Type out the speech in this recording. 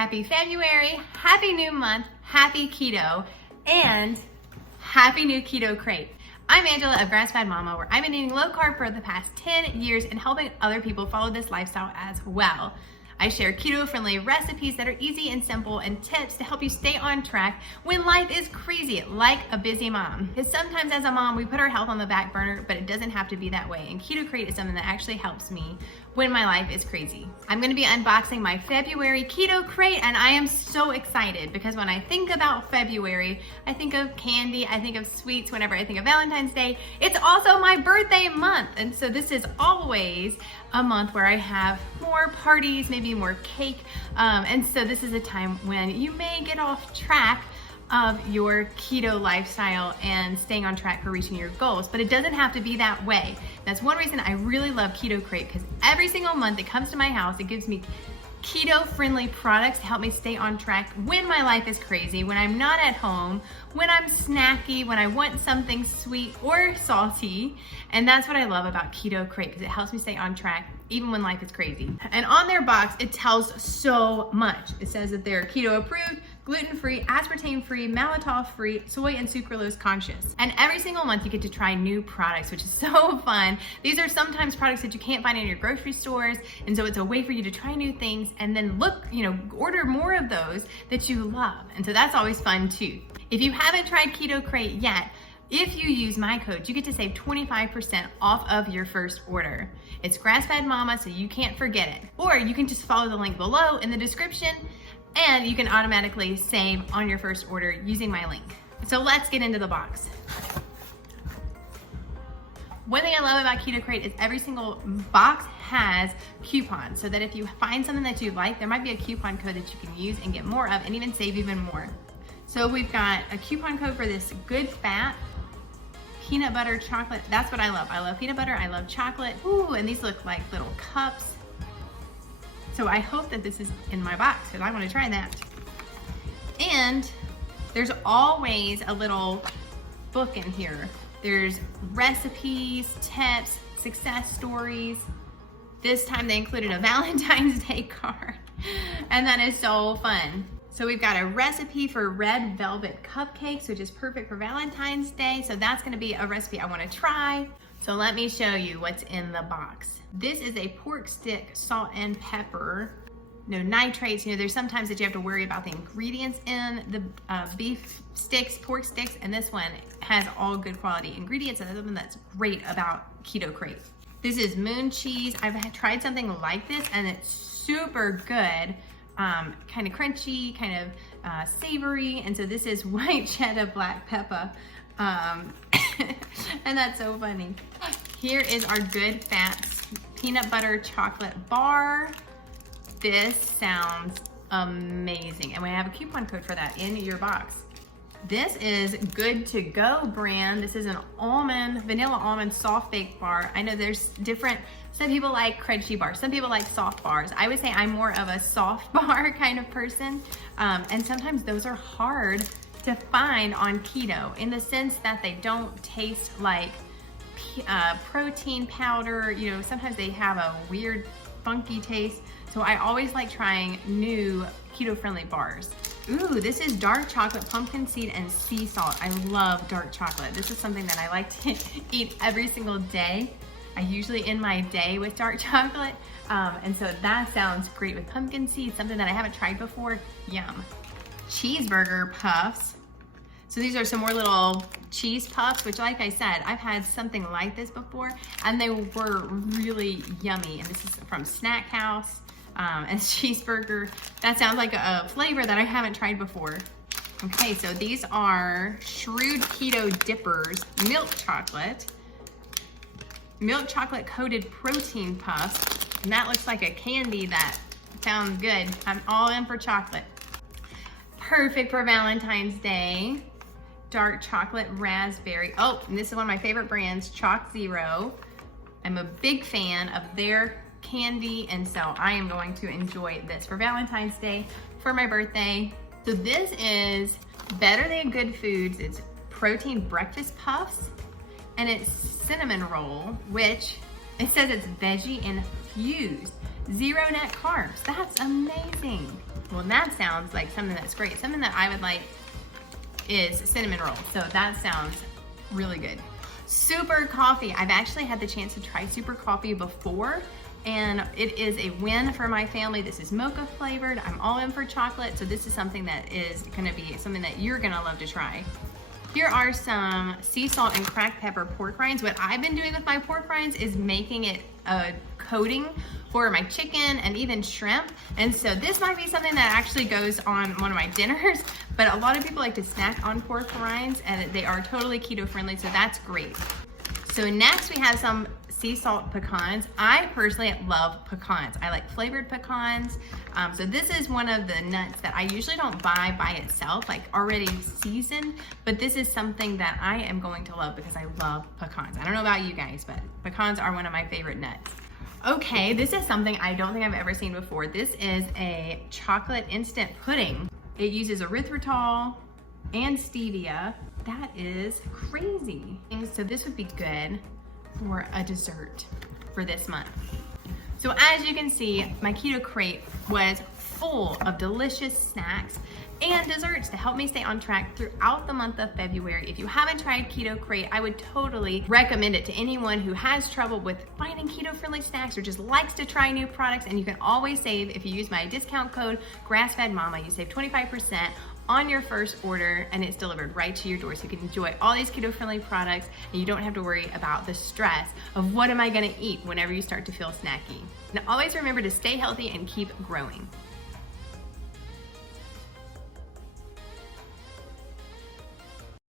Happy February, happy new month, happy keto, and happy new KetoKrate. I'm Angela of GrassfedMama, where I've been eating low carb for the past 10 years and helping other people follow this lifestyle as well. I share keto-friendly recipes that are easy and simple and tips to help you stay on track when life is crazy, like a busy mom. Because sometimes as a mom, we put our health on the back burner, but it doesn't have to be that way. And KetoKrate is something that actually helps me when my life is crazy. I'm gonna be unboxing my February KetoKrate, and I am so excited because when I think about February, I think of candy, I think of sweets. Whenever I think of Valentine's Day, it's also my birthday month. And so this is always a month where I have more parties, maybe more cake. And so this is a time when you may get off track of your keto lifestyle and staying on track for reaching your goals, but it doesn't have to be that way. That's one reason I really love KetoKrate, because every single month it comes to my house, it gives me keto-friendly products to help me stay on track when my life is crazy, when I'm not at home, when I'm snacky, when I want something sweet or salty. And that's what I love about KetoKrate, because it helps me stay on track even when life is crazy. And on their box, it tells so much. It says that they're keto approved, gluten-free, aspartame-free, maltitol-free, soy and sucralose conscious. And every single month you get to try new products, which is so fun. These are sometimes products that you can't find in your grocery stores, and so it's a way for you to try new things and then order more of those that you love. And so that's always fun too. If you haven't tried KetoKrate yet, if you use my code, you get to save 25% off of your first order. It's GrassfedMama, so you can't forget it. Or you can just follow the link below in the description, and you can automatically save on your first order using my link. So let's get into the box. One thing I love about KetoKrate is every single box has coupons, so that if you find something that you like, there might be a coupon code that you can use and get more of and even save even more. So we've got a coupon code for this good fat peanut butter chocolate. That's what I love. I love peanut butter, I love chocolate. Ooh, and these look like little cups. So I hope that this is in my box because I want to try that. And there's always a little book in here. There's recipes, tips, success stories. This time they included a Valentine's Day card, and that is so fun. So we've got a recipe for red velvet cupcakes, which is perfect for Valentine's Day. So that's gonna be a recipe I wanna try. So let me show you what's in the box. This is a pork stick, salt and pepper. No nitrates. There's sometimes that you have to worry about the ingredients in the beef sticks, pork sticks, and this one has all good quality ingredients, and that's something that's great about KetoKrate. This is moon cheese. I've tried something like this, and it's super good. Kind of crunchy, kind of savory, and so this is white cheddar black pepper, and that's so funny. Here is our good fat peanut butter chocolate bar. This sounds amazing, and we have a coupon code for that in your box. This is Good to Go brand. This is an vanilla almond soft baked bar. I know there's different, some people like crunchy bars, some people like soft bars. I would say I'm more of a soft bar kind of person. And sometimes those are hard to find on keto in the sense that they don't taste like protein powder. Sometimes they have a weird, funky taste. So I always like trying new keto-friendly bars. Ooh, this is dark chocolate, pumpkin seed, and sea salt. I love dark chocolate. This is something that I like to eat every single day. I usually end my day with dark chocolate. And so that sounds great with pumpkin seed, something that I haven't tried before. Yum. Cheeseburger puffs. So these are some more little cheese puffs, which like I said, I've had something like this before, and they were really yummy. And this is from Snack House. And cheeseburger, that sounds like a flavor that I haven't tried before. Okay, so these are Shrewd Keto Dippers milk chocolate coated protein puffs, and that looks like a candy. That sounds good. I'm all in for chocolate. Perfect for Valentine's Day. Dark chocolate raspberry. Oh, and this is one of my favorite brands, Chalk Zero. I'm a big fan of their candy, and so I am going to enjoy this for Valentine's Day, for my birthday. So this is Better Than Good Foods. It's protein breakfast puffs, and it's cinnamon roll, which it says it's veggie infused. 0 net carbs. That's amazing. Well, that sounds like something that's great. Something that I would like is cinnamon rolls. So that sounds really good. Super coffee. I've actually had the chance to try super coffee before, and it is a win for my family. This is mocha flavored. I'm all in for chocolate, so this is something that is gonna be something that you're gonna love to try. Here are some sea salt and cracked pepper pork rinds. What I've been doing with my pork rinds is making it a coating for my chicken and even shrimp. And so this might be something that actually goes on one of my dinners, but a lot of people like to snack on pork rinds, and they are totally keto friendly, so that's great. So next we have some sea salt pecans. I personally love pecans. I like flavored pecans. So this is one of the nuts that I usually don't buy by itself, like already seasoned, but this is something that I am going to love because I love pecans. I don't know about you guys, but pecans are one of my favorite nuts. Okay, this is something I don't think I've ever seen before. This is a chocolate instant pudding. It uses erythritol and stevia. That is crazy. And so this would be good for a dessert for this month. So as you can see, my KetoKrate was full of delicious snacks and desserts to help me stay on track throughout the month of February. If you haven't tried KetoKrate, I would totally recommend it to anyone who has trouble with finding keto-friendly snacks or just likes to try new products. And you can always save if you use my discount code GrassfedMama. You save 25% on your first order, and it's delivered right to your door, so you can enjoy all these keto-friendly products and you don't have to worry about the stress of what am I gonna eat whenever you start to feel snacky. And always remember to stay healthy and keep growing.